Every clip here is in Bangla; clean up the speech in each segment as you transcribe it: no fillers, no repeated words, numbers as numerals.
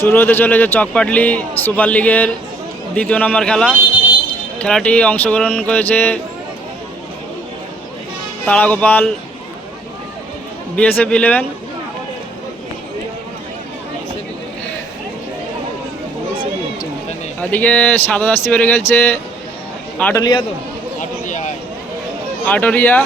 শুরু হতে চলেছে চকপাটলি সুপার লিগের দ্বিতীয় নম্বর খেলা। খেলাটি অংশগ্রহণ করেছে তারাগোপাল বিএসএফ 11। এদিকে সাদা জার্সি পরে খেলছে আটলিয়া। তো আটরিয়া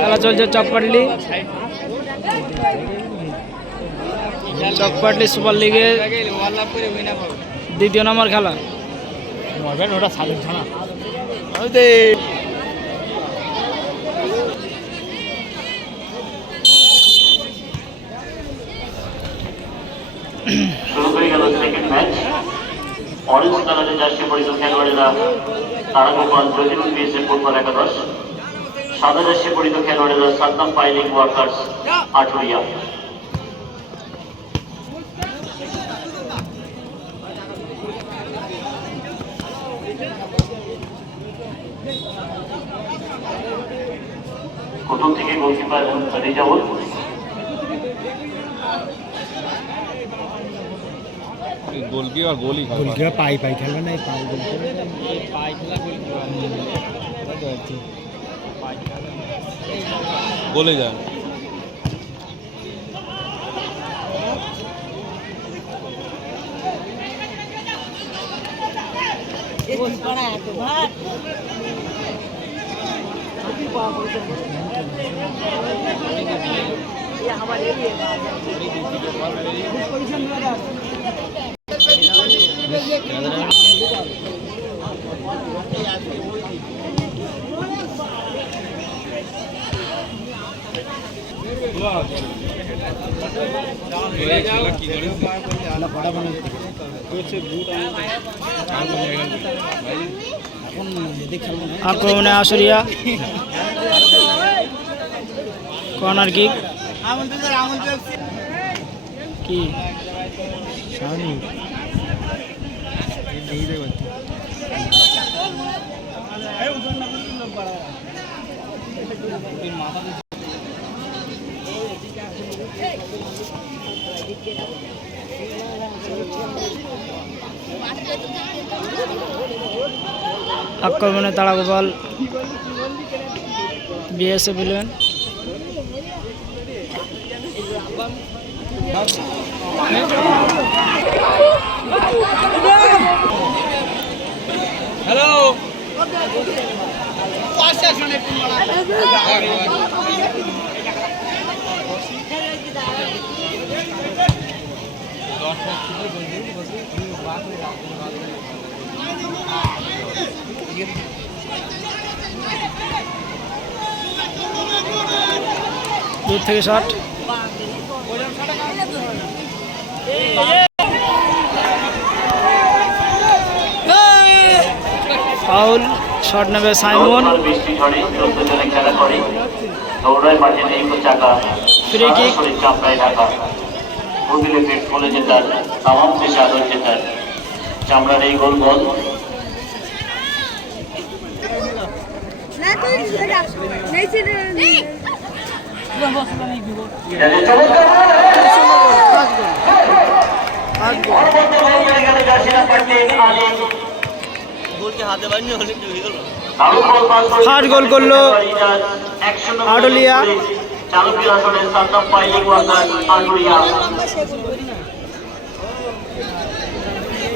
খেলা চলছে চকপাটলি সুপার লিগের দ্বিতীয় নম্বর খেলা। শুরু হয়ে গেল সেকেন্ড ম্যাচ। অরেঞ্জ কালারের জার্সি পরিহিত খেলোয়াড়েরা তারাগোপাল জহিরুল বিএসএফ ফুটবল একাদশ, সাদা জার্সি পরিহিত খেলোয়াড়েরা সাদ্দাম পাইলিং ওয়ার্কার্স আটুরিয়া। প্রথম থেকে গোলকিপার রিজাউল, গোলকিপার পাই খেলবে না, পাই বলে যান। আক্রমণে আশুরিয়া, কর্নার কিক কি আক্রমণে তারাগোপাল বিএসএফ 11। হ্যালো দূর থেকে শট, ফাউল। শট নেবে সাইমন, ফ্রি কিক। চামড়ার এই গোল বল ফার্স্ট গোল করলো আটলিয়া।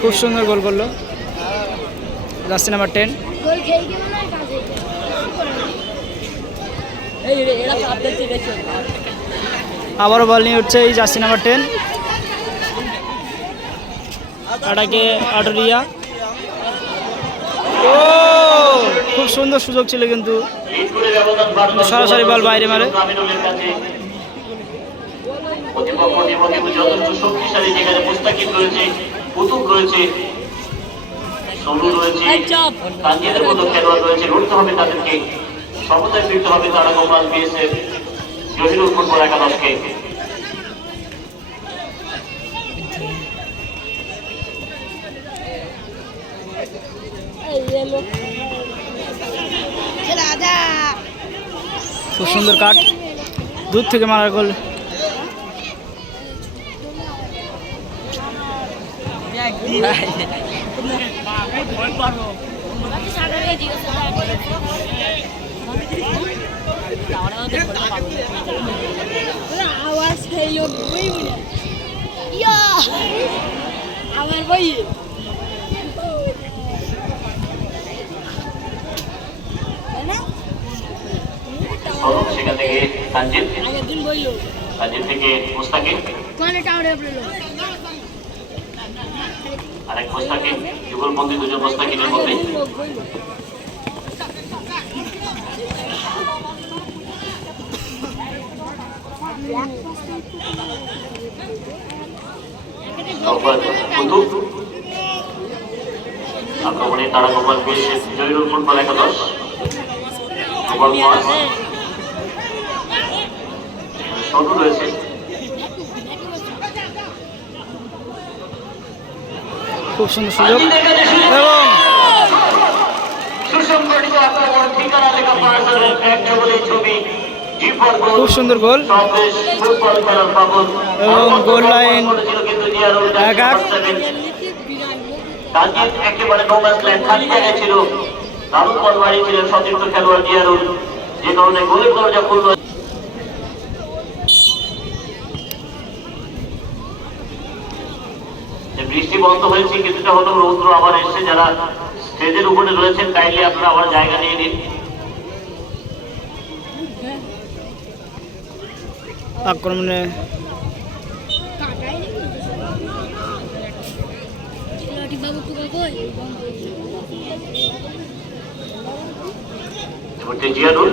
খুব সুন্দর গোল করলো জার্সি নাম্বার 10। আবারও বল নিয়ে উঠছে এই জার্সি নাম্বার 10, এটাকে আটরিয়া। ও খুব সুন্দর সুযোগ ছিল, কিন্তু সরাসরি বল বাইরে মারে। যথেষ্ট শক্তিশালী, যেখানে মুস্তাকিম রয়েছে, পুতুল রয়েছে, সরু রয়েছে, কাঞ্জিদের মতো খেলোয়াড় রয়েছে। লড়তে হবে তাদেরকে, সমতায় ফিরতে হবে তারাগোপাল বিএসএফ জহিরুল ফুটবল একাদশকে। খুব সুন্দর কাট, দূর থেকে মারার গোল। আওয়াজ খেলো আমার বই সেখান থেকে তানজিদ, আগের দিন বইলো তানজিদ থেকে মুস্তাকিম, কোনে টাওয়ারে পড়লো আরেক মুস্তাকিম, যুগলবন্দি দুজন মুস্তাকিমের মধ্যে। আক্রমণে তারা গোপাল বিএসএফ জয়ুল ফুটবল একাদশ গোপাল পাস শুরু রয়েছে। খুব সুন্দর সুযোগ এবং সুসংগঠিত আক্রমণ, ঠিকানা লেখা পার্সেলের এক জগতের ছবি, খুব সুন্দর গোল ফুটবল খেলার পাগল এবং গোল লাইন কিন্তু জিয়ারুল এক-এক। তানজিদ একেবারে নো ম্যাচ ল্যান্ড, খালি জায়গায় ছিল, দারুণ বল বাড়িয়েছিলেন সতীর্থ খেলোয়াড় জিয়ারুল, যে কারণে গোলের দরজা খুলল। বৃষ্টি বন্ধ হয়েছে, কিছুটা হলেও রৌদ্র আবার এসছে। যারা স্টেজের উপরে রয়েছেন কাইন্ডলি আপনারা আবার জায়গা নিয়ে নিন। আক্রমণে বাবু টুকা কই এবারে জিয়ারুল,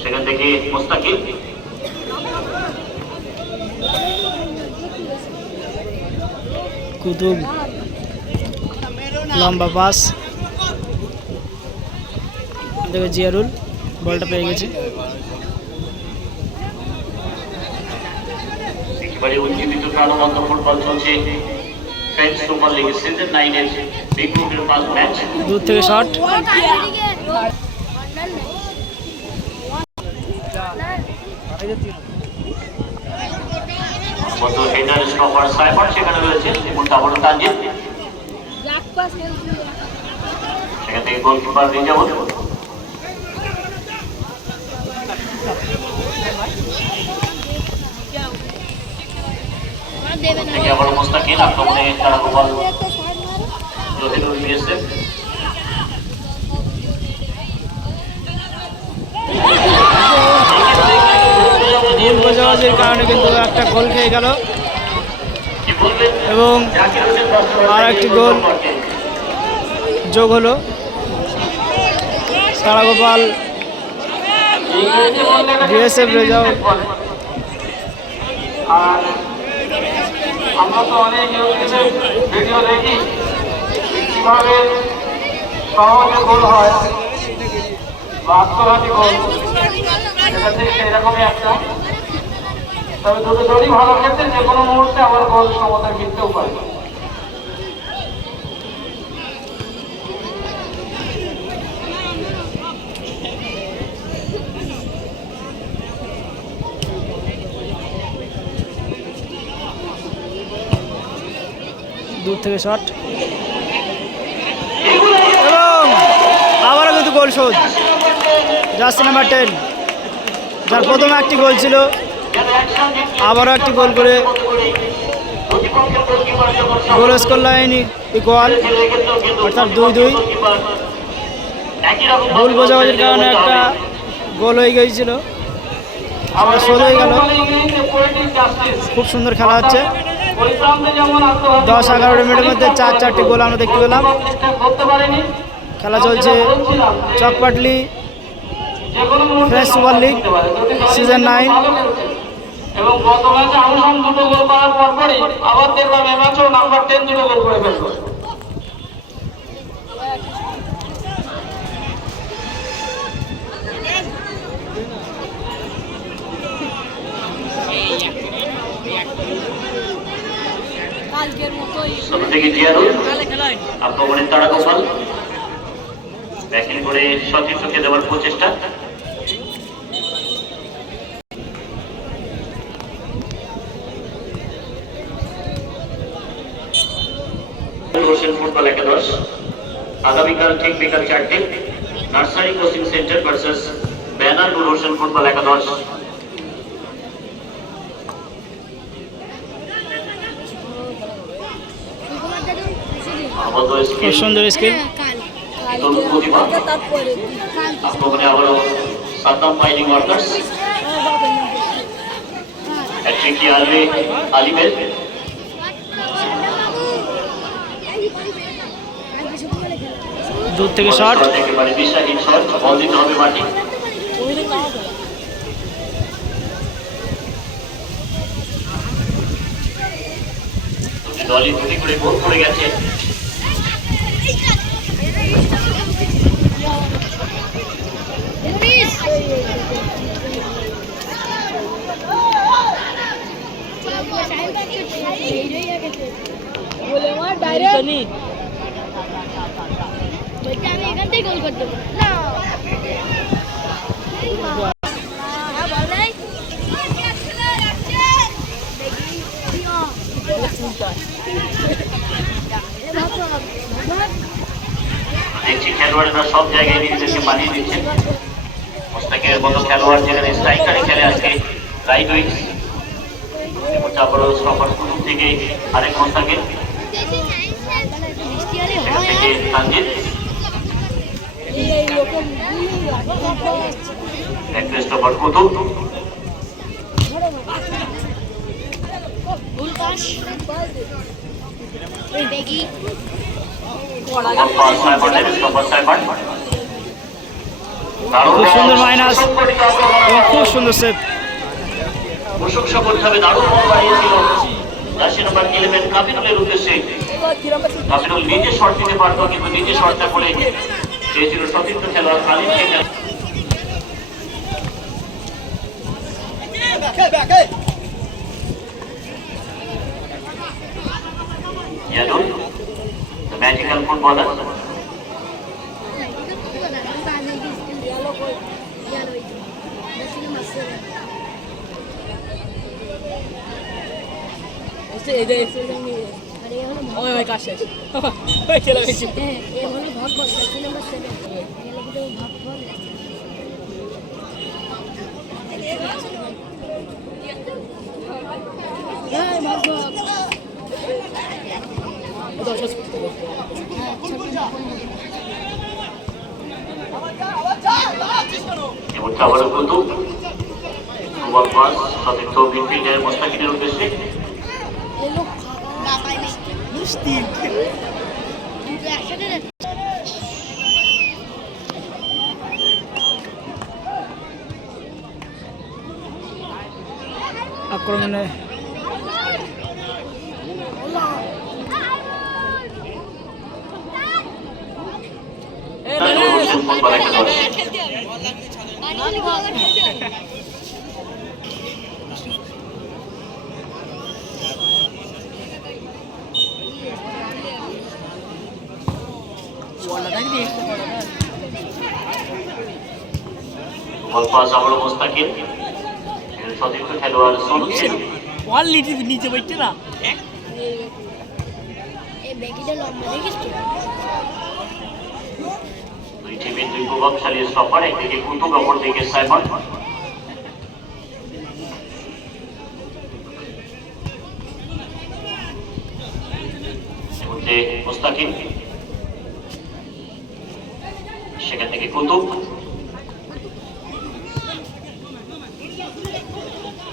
সেখান থেকে মুস্তাকিম, কুতুব, লম্বা পাস, দেখো জিয়ারুল বলটা পেয়ে গেছে। একেবারে উজ্জীবিত প্রাণবন্ত ফুটবল চলছে ফ্রেঞ্চ সুপার লিগ সিজন 9 এর বিগ গ্রুপের ফার্স্ট ম্যাচ। দূর থেকে শট, কত হেডার স্টপার সাইফার সেখানে রয়েছে, কোনটা বড় তানজিদ, সেখান থেকে গোলকিপার রিজাউল, থেকে আবার মুস্তাকিম, আক্রমণে তারা গোপাল জহিরুল বিএসএফ, গোল বোঝাবুঝির কারণে কিন্তু একটা গোল খেয়ে গেল কি বলবেন এবং জাকির হোসেন দর্শক আর একটি গোল যোগ হলো। সারা গোপাল বিএসএফ রেজাল্ট। আর আমরা তো অনেক ইউটিউবে ভিডিও দেখি কীভাবে সহজে গোল হয় বা আত্মঘাতী গোল, এটা ঠিক সেরকমই একটা। তবে দুটো দলই ভালো খেলছে, যে কোনো মুহূর্তে আবার গোল সমতায় জিততেও পারে। দূর থেকে শট এবং আবারও কিন্তু গোল শোধ। জার্সি নাম্বার 10, যার প্রথমে একটি গোল ছিল, আবারও একটি গোল করে গোল স্কোর লাইন ইকুয়াল, অর্থাৎ 2-2। গোল বোঝাবুঝির কারণে একটা গোল হয়ে গিয়েছিল, আবার শোধ হয়ে গেল। খুব সুন্দর খেলা হচ্ছে, 10-11 মিনিটের মধ্যে 4-4টি গোল আমরা দেখতে পেলাম। খেলা চলছে চকপাটলি ফ্রেঞ্চ সুপার লিগ সিজন 9। এবং গত ম্যাচে আমসাম দুটো গোল করার পরপরই আবার দেখলাম এই ম্যাচেও নাম্বার 10 দুটো গোল করে ফেললো। কালকের মতোই শুরু থেকে জিয়ারুল, আক্রমণে তারা গোপাল, ব্যাকিং করে সতীর্থকে দেওয়ার প্রচেষ্টা। ফুটবল একাদশ আগামীকাল ঠিক বিকাল 4টে nursery coaching centre versus banner Noor Hossain football একাদশ। খুব সুন্দর স্কিল। আক্রমণে আবারও সাদ্দাম মাইনিং ওয়ার্কার্স, হ্যাট্রিকটি আলবে আলিমের। দূর থেকে শট, একেবারে দিশাহীন শট, বল দিতে হবে মাটি। দলই দুটি করে গোল করে গেছে। আমি এখান থেকে গোল করতে পারি না। দেখছি খেলোয়াড়রা সব জায়গায় নিজেদেরকে বানিয়ে দিচ্ছেন। মোস্তাকের মতো খেলোয়াড় যেখানে স্ট্রাইকারে খেলে আজকে রাইট উইং, এবং তারপরেও সফর কুতুব থেকে আরেক মোস্তাকের, সেখান থেকে তানজিদ, রিকোয়েস্ট ওভার কুতুব, খুব সুন্দর মাইনাস, খুব সুন্দর সেভ। প্রশংসা করতে হবে, দারুণ বল বাড়িয়েছিল জার্সি নাম্বার 11 কাবিনুলের উদ্দেশ্যে। কাবিনুল নিজে শট দিতে পারতো, কিন্তু নিজে শটটা করে চেয়েছিল সতীর্থ খেলোয়াড় খালিদকে। Yadul, the magical footballer. এবং আবারও কুতুব, ফুটবল পাস সতীর্থ মিডফিল্ডার মোস্তাকিনের উদ্দেশ্যে। আক্রমণে ফুটবল একাদশ বল পাস আবারও মোস্তাকিন, সতীর্থ খেলোয়াড় সোনু সেন। নিচে বইছে না, দুই টিমের দুই প্রভাবশালী স্টপার, একদিকে কুতুব, অপরদিকে সাইমন। মুস্তাকিন, সেখান থেকে কুতুব,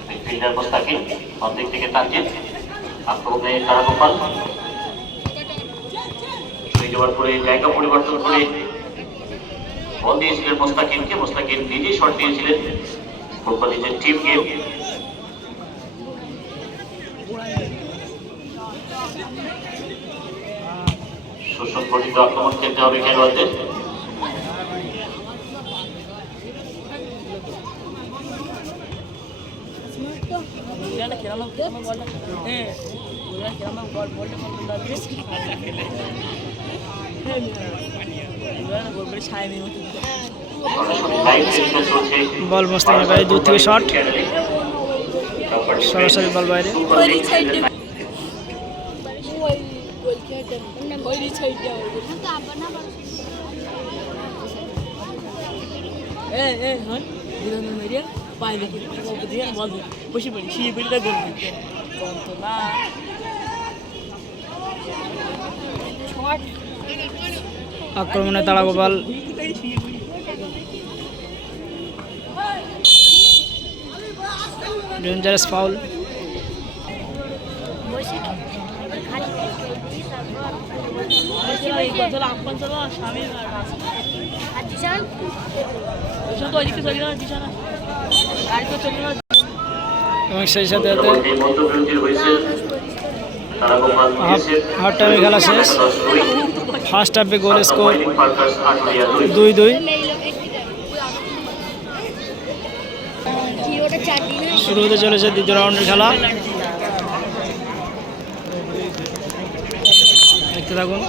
মিডফিল্ডার মুস্তাকিন, বাম দিক থেকে তানজিদ, আক্রমণে কারাগোপাল। যাওয়ার পরে জায়গা পরিবর্তন করে বল দিয়েছিলেন মুস্তাকিনকে, মুস্তাকিন নিজেই শট দিয়েছিলেন। Football is a team game. সুসংগঠিত আক্রমণ খেলতে হবে খেলোয়াড়দের। সরাসরি লাইভ টেলিকাস্ট চলছে বল মোস্তাকিনের বাইরে, দূর থেকে শট, সরাসরি বল বাইরে। বসে পড়ি শুয়ে পড়ি তা গোল না আক্রমণে তাড়াবো বল, ডেঞ্জারাস ফাউল। এবং সেই সাথে সাথে এই মধ্যবিরতির হয়েছে তারা গোপাল বিএসএফ হাফ টাইমে খেলা শেষ। ফার্স্ট হাফে গোল স্কোর ওয়াইডিং পার্কার্স আটুরিয়া 2। 2-2। শুরু হতে চলেছে দ্বিতীয় রাউন্ডের খেলা, দেখতে থাকুন।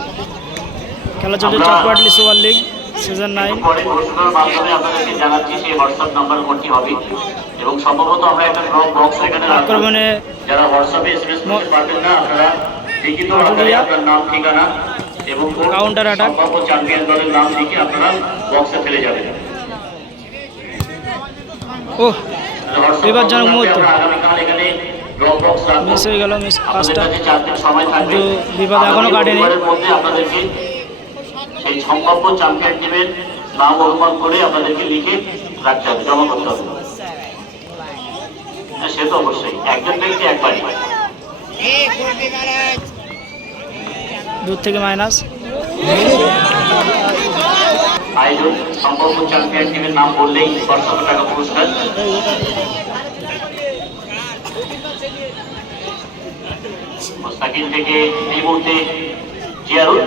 খেলা চলছে চকপাটলি সুপার লিগ সিজন 9। পরে ঘোষণার মাধ্যমে আপনাদেরকে জানাচ্ছি সেই হোয়াটসঅ্যাপ নাম্বার কোনটি হবে এবং সম্ভবত আমরা একটা ড্রপ বক্স এখানে রাখবো। আক্রমণে যারা হোয়াটসঅ্যাপে এসএমএস করতে পারবেন না আপনারা লিখিত আকারে আপনার নাম ঠিকানা এবং কাউন্টার অ্যাটাক, সম্ভাব্য চ্যাম্পিয়ন দলের নাম লিখে আপনারা বক্সে ফেলে যাবেন। ও বিপজ্জনক মুহূর্ত, আগামীকাল এখানে ড্রপ বক্স রাখবো। মিস হয়ে গেল, মিস আপনাদের পাসটা। কাছে 4 দিন সময় থাকবে, কিন্তু বিপদ এখনো কাটেনি। এর মধ্যে আপনাদেরকে সেই সম্ভাব্য চ্যাম্পিয়ন টিমের নাম অনুমান করে আপনাদেরকে লিখে রাখতে হবে, জমা করতে হবে। হ্যাঁ, সে তো অবশ্যই একজন ব্যক্তি একবারই। দূর থেকে মাইনাস। আয়োজন সম্ভাব্য চ্যাম্পিয়ন টিমের নাম বললেই 500 টাকা পুরস্কার। মোস্তাকিন থেকে এই মুহূর্তে জিয়ারুল,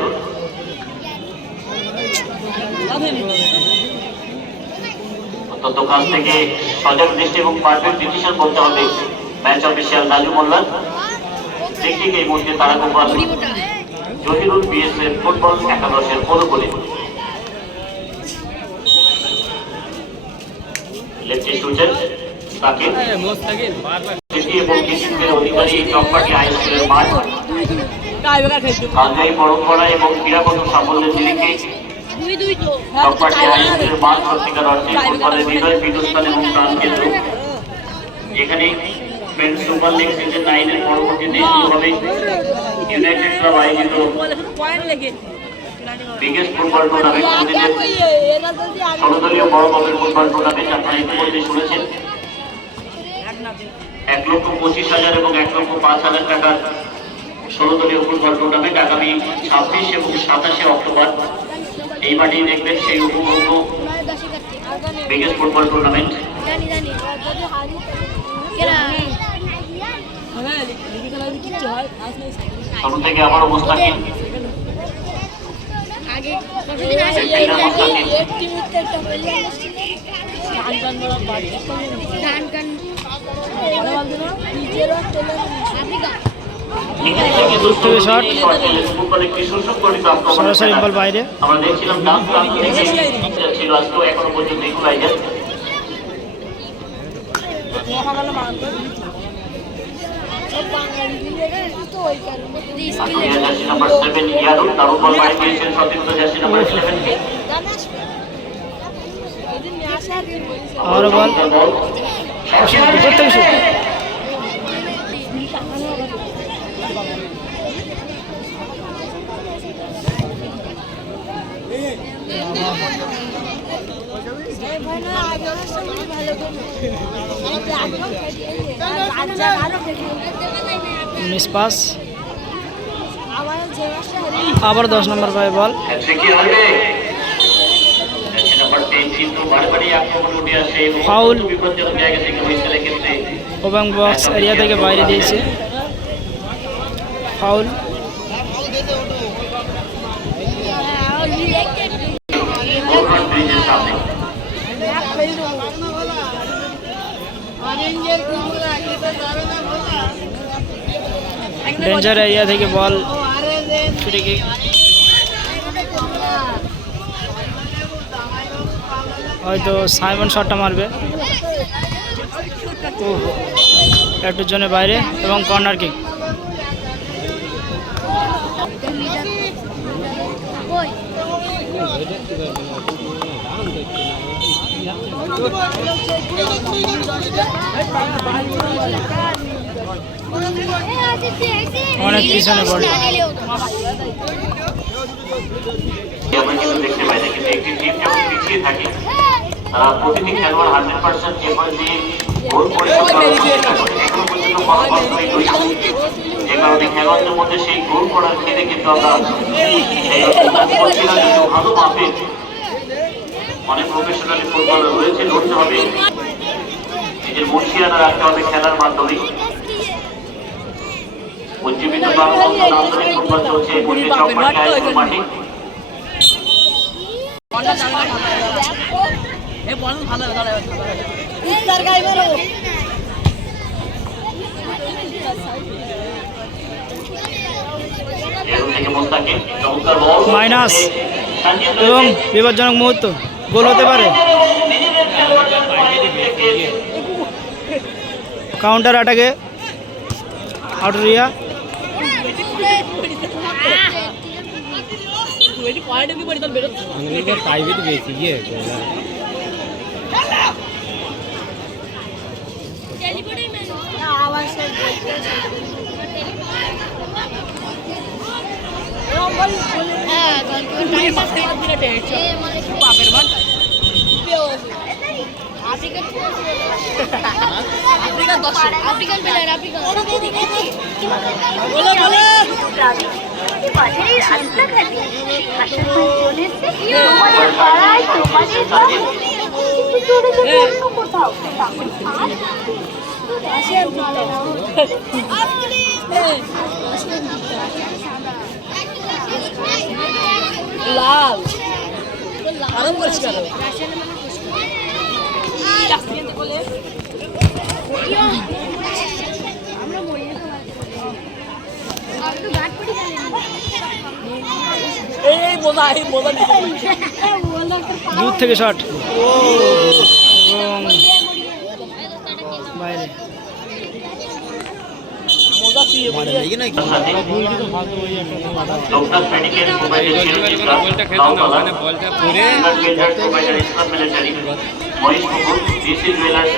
অত্যন্ত কাছ থেকে সজাগ দৃষ্টি এবং পারফেক্ট ডিসিশন করতে হবে ম্যাচ অফিসিয়াল রাজু মোল্লা। টেকনিক এই মুহূর্তে তারা গোপাল জহিরুল বিএসএফ ফুটবল একাদশের পদকলে লেফটি শুটার তাকে এবং কৃষিকের অধিকারী চকপাটি হাই স্কুলের মাঠ বাঙালি পরম্পরা এবং ক্রীড়াগত সাফল্যের নিরিখে চকপাটি হাই স্কুলের মাঠ সত্যিকার অর্থে ফুটবলের হৃদয় পীঠস্থান এবং প্রাণকেন্দ্র, যেখানে মেন্স সুপার লিগ সিজন 9 এর পরবর্তীতে শুরু হবে ইউনাইটেড ক্লাব আয়োজিত বিগেস্ট ফুটবল টুর্নামেন্ট, প্রতিদিনের 16 দলীয় বড় মাপের ফুটবল টুর্নামেন্ট। আপনারা ইতিমধ্যে শুনেছেন 1,25,000 এবং 1,05,000 টাকার 16 দলীয় ফুটবল টুর্নামেন্ট আগামী 26 এবং 27 অক্টোবর এই মাঠেই দেখবেন সেই উপভোগ্য বিগেস্ট ফুটবল টুর্নামেন্ট। শুরু থেকে আবার অবস্থাহীন সরাসরি বল বাইরে। আমরা দেখছিলাম ডান প্রান্ত থেকে ছিল আজকেও এখনো পর্যন্ত ইকুয়ালাইজার। জার্সি নাম্বার 7 ইয়ারুল, তার উপর বাড়ি দিয়েছেন সতীর্থ জার্সি নাম্বার 11 কে। আবারও বল, ভিতর থেকে শুট। মিস পাস, আবার 10 নম্বর পায় বল। ফাউল এবং বক্স এরিয়া থেকে বাইরে দিয়েছে, ফাউল। ডেঞ্জার এরিয়া থেকে বল, ফ্রি কিক। হয়তো সাইমন শটটা মারবে, একটু জন্য বাইরে এবং কর্নার কিক। কই অনেক পিছনে পড়ে। আমরা কিন্তু দেখতে পাই না, কিন্তু একটি টিম যখন পিছিয়ে থাকে তারা প্রতিটি খেলোয়াড় 100% এফোর্ট দিয়ে গোল পরিকল্পনা এখনো পর্যন্ত ফলপ্রসূ হয়নি। যে কারণে খেলোয়াড়দের মধ্যে সেই গোল করার ক্ষেত্রে কিন্তু আমরা কিন্তু ভালো মাপের অনেক প্রফেশনালি ফুটবলার রয়েছে। লড়তে হবে, নিজের মর্যাদা রাখতে হবে খেলার মাধ্যমে। উজ্জীবিত প্রাণবন্ত নান্দনিক ফুটবল চলছে এই মুহূর্তে চকমাটি হাইস্কুল মাঠে। এরকম থেকে মোস্তাকিম চমৎকার বল মাইনাস এবং বিপজ্জনক মুহূর্ত, গোল হতে পারে। কাউন্টার অ্যাটাকে আউটরিয়া, আফ্রিকান প্লেয়ার আফ্রিকান লাল আরাম করছি কেন আমরা মরিয়ে তো ঘাট পড়ে এই বোঝা দূর থেকে শট এবং বাইরে। লোকনাথ মেডিকেল মোবাইলের চিরচিত্রা লাউতলা মোবাইলের ইসলাম মিলিটারি মহেশপুকুর ডিসি জুয়েলার্স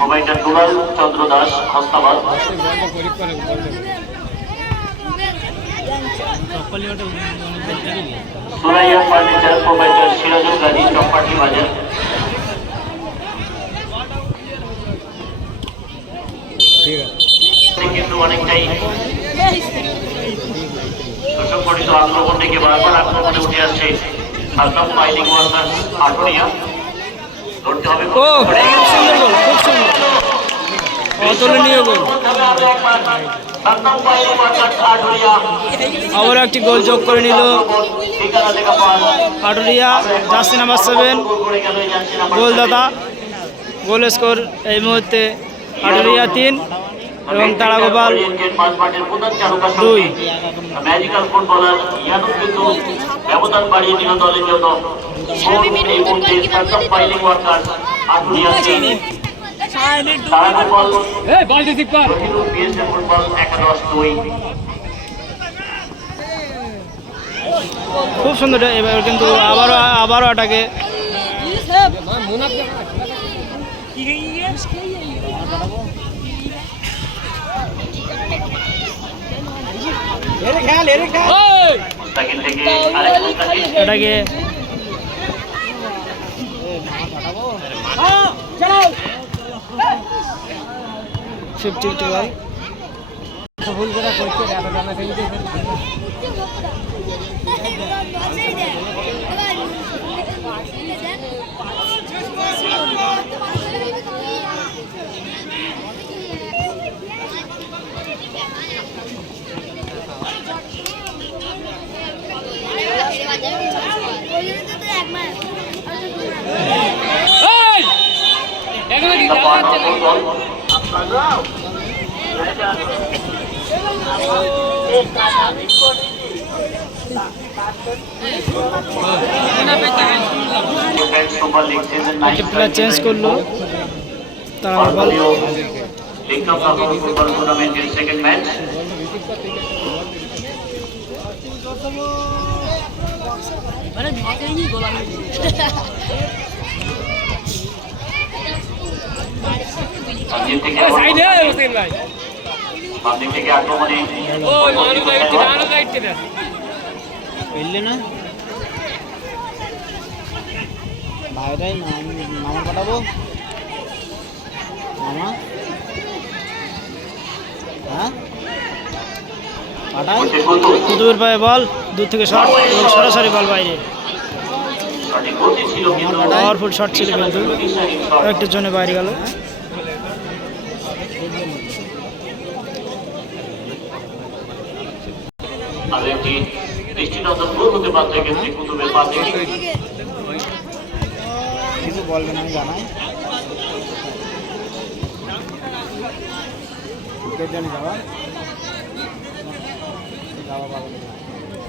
মোবাইলটা দুলাল চন্দ্র দাস হাস্তাবাদ সুরাইয়া ফার্নিচার মোবাইলটা সিরাজুল গাজী চকপাটি বাজার। কিন্তু অনেকটাই সুসংগঠিত আক্রমণ থেকে বারবার আক্রমণে উঠে আসছে সালতাম পাইলিং ওয়ার্কার্স আটুরিয়া। ধরতে হবে, ও খুব সুন্দর গোল, খুব সুন্দর অতুলনীয় গোল। সালতাম পাইলিং ওয়ার্কার্স আটুরিয়া আবার একটি গোল যোগ করে নিল আটুরিয়া। জার্সি নাম্বার 7 গোলদাতা। গোল স্কোর এই মুহূর্তে আটুরিয়া 3 এবং তারাগোপাল 2। ম্যাজিক্যাল ফুটবলার ইয়ানুক কিন্তু ব্যবধান বাড়িয়ে দিল দলের জন্য। এই মুহূর্তে সালতাম piling workers Aturia 3 তারাগোপাল BSA football 11-2। খুব সুন্দর। এবার কিন্তু আবারও আটাকে মুস্তাকিম থেকে আরেক মুস্তাকিম এটাকে 50-50 বল। সুপার লিগ সিজন 9 একটা প্লেয়ার চেঞ্জ করলো তারা বল লিগ কাপ ফুটবল টুর্নামেন্টের সেকেন্ড ম্যাচ মানে দিকেই গোল আমি সামনে থেকে সাইডে হোসেন ভাই সামনে থেকে আক্রমণে ওই মানুষ গাইতে না পেলে না বাইরেই মামা পাঠাবো মামা হ্যাঁ পাঠাই কুতুবের পায়ে বল দূর থেকে শট এবং সরাসরি বল বাইরে সঠিক গতি ছিল কিন্তু পাওয়ারফুল শট ছিল কিন্তু একটার জন্য বাইরে গেল আর একটি দৃষ্টিনন্দন গোল হতে পারত এক্ষেত্রে কুতুবের পা থেকে কিছু বলবেন আমি জানাই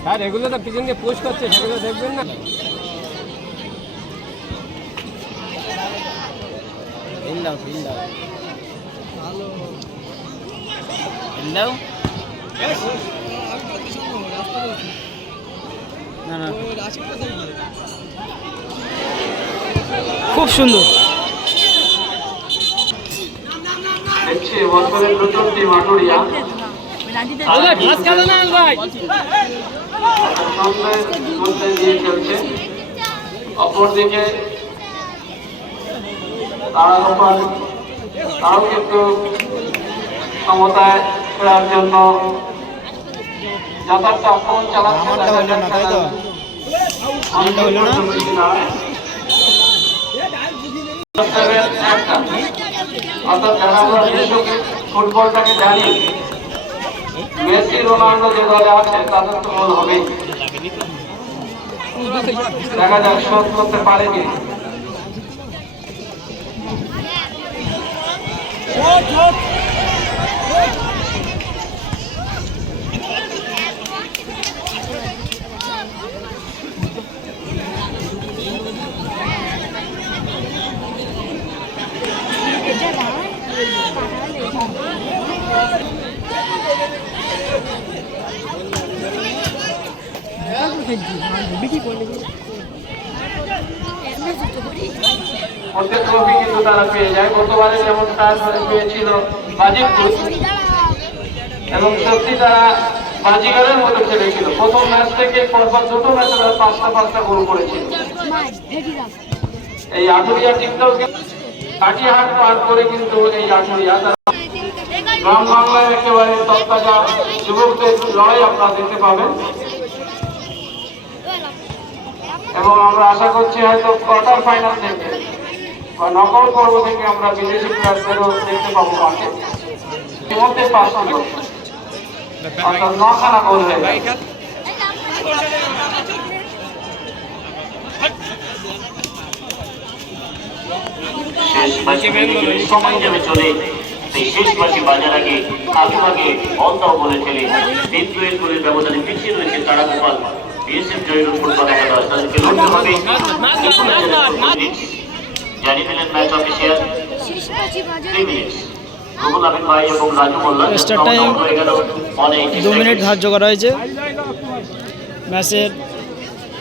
স্যার এগুলো তো পিছন দিয়ে পোস্ট করছে সেগুলো দেখবেন না না না খুব সুন্দর দেখছি বছরের নতুন টিম আটুরিয়া ক্লাস খেলো না ভাই মধ্যে দিয়ে খেলছে অপরদিকে তারাও কিন্তু ক্ষমতায় ফেরার জন্য যথার্থ আক্রমণ চালাচ্ছে আমারটা হলো না তাই তো আমারটা হলো না অর্থাৎ যারা আমরা বিশ্বকে ফুটবলটাকে জানি মেসি রোনাল্ডো যে দলে আছে তাদের তো গোল হবেই দেখা যাক শোধ করতে পারে কি প্রত্যেক ট্রফি কিন্তু তারা পেয়ে যায় গতবারে যেমন তার পেয়েছিল বাজিতপুর এবং সত্যি তারা বাজিগারের মতো খেলেছিল প্রথম ম্যাচ থেকে পরপর দুটো ম্যাচে তারা পাঁচটা গোল করেছিল এই আটুরিয়া টিমটাও কাটিহাট পার করে কিন্তু এই আটুরিয়া গ্রাম বাংলায় একেবারে তত্তাজা যুবকদের লড়াই আপনারা দেখতে পাবেন এবং আমরা আশা করছি হয়তো কোয়ার্টার ফাইনাল থেকে বা নকআউট পর্ব থেকে আমরা বিদেশি প্লেয়ারদেরও দেখতে পাবো মাঠে ইতিমধ্যে 5টি গোল অর্থাৎ 9খানা গোল হয়ে গেছে শেষ ম্যাচে সময় যাবে চলে সেই শেষ ম্যাচে বাজার আগে আগেভাগে অন্তাও বলে ফেলে 3-2 গোলের ব্যবধানে পিছিয়ে রয়েছে তারা গোপাল বিএসএফ জয়ের ফুটবল একাদশ তাদেরকে লড়তে হবে জারি দিলেন match official 3 minute Ruhul Amin ভাই এবং রাজু মোল্লা এক্সট্রা টাইম 2 মিনিট ধার্য করা হয়েছে ম্যাচের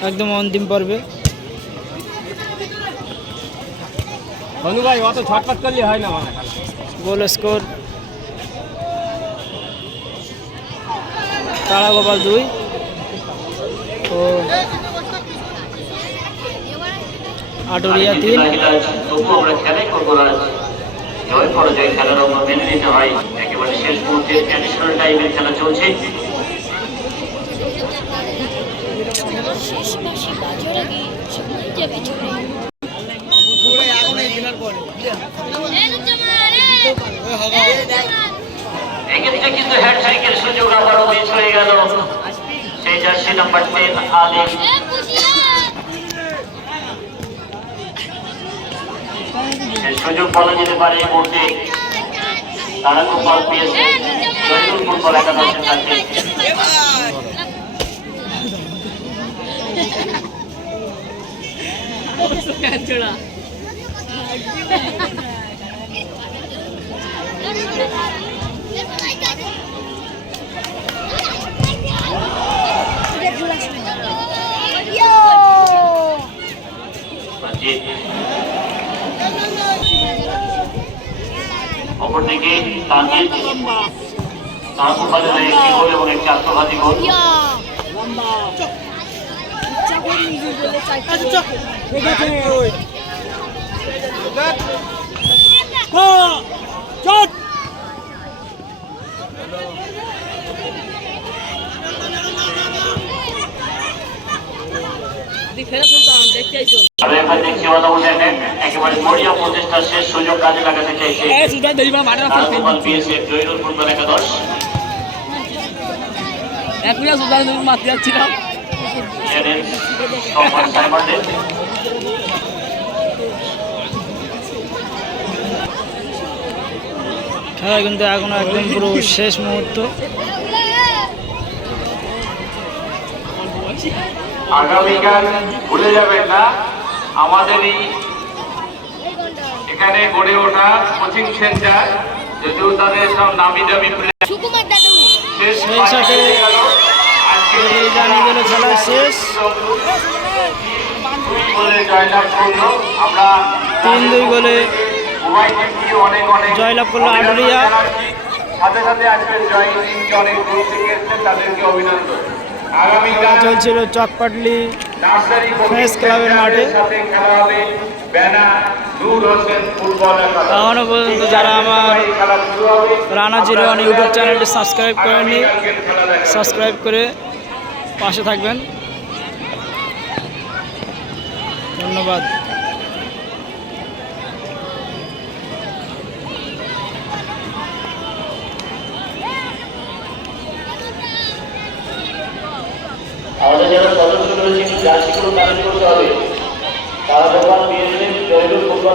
একদম অন্তিম পর্বে বন্ধু ভাই অত ছটফট করলে হয় না মানে গোল স্কোর তারা গোপাল 2 ও আটুরিয়া 3 তবু আমরা খেলাই করবো রাজ জয় পরাজয় খেলার আমরা মেনে নিতে হয় একেবারে শেষ মুহূর্তে ট্র্যাডিশনাল টাইমের খেলা চলছে এক্ষেত্রে কিন্তু হ্যাটট্রিকের সুযোগ আবারও মিস হয়ে গেল সেই জার্সি নাম্বার 10 আলী সুযোগ বলা যেতে পারে এই মুহূর্তে তারা গোপাল পেয়েছে জয়নুল ফুটবল একাদশের কাছে থেকে তানজিদ তার কোম্পানির একটি গোল এবং একটি আত্মঘাতী গোল। আমি একবার দেখছি একেবারে মরিয়া প্রচেষ্টা শেষ সুযোগ কাজে লাগাতে চাইছে গোপাল বিএসএফ জয়নুল ফুটবল একাদশ। খেলা কিন্তু এখনো একদম পুরো শেষ মুহূর্ত। আগামীকাল ভুলে যাবেন না আমাদের এই এখানে গড়ে ওঠা কোচিং সেন্টার, যদিও তাদের সব নামি দামি সুকুমার দাদু সেই সাথে জানিয়ে দিল খেলা শেষ। জয়লাভ করলো। আমরা 3-2 গোলে অনেক অনেক জয়লাভ করলো আটুরিয়া। সাথে সাথে আজকের জয় টিমকে অনেক দূর থেকে এসেছেন, তাদেরকে অভিনন্দন। আগামীকাল চলছিল চকপাটলি নার্সারি ফ্রেশ ক্লাবের মাঠে। সাথে খেলা হবে banner Noor Hossain football academy. এখনো পর্যন্ত যারা আমার খেলা শুরু হবে। রানা জিরো ওয়ান ইউটিউব চ্যানেলটি সাবস্ক্রাইব করেননি, সাবস্ক্রাইব করে পাশে থাকবেন। ধন্যবাদ। আমাদের যারা সদস্য রয়েছে জার্সি করে তারা করতে হবে। তারা গোপাল বিএসএফ জয়নুল ফুটবল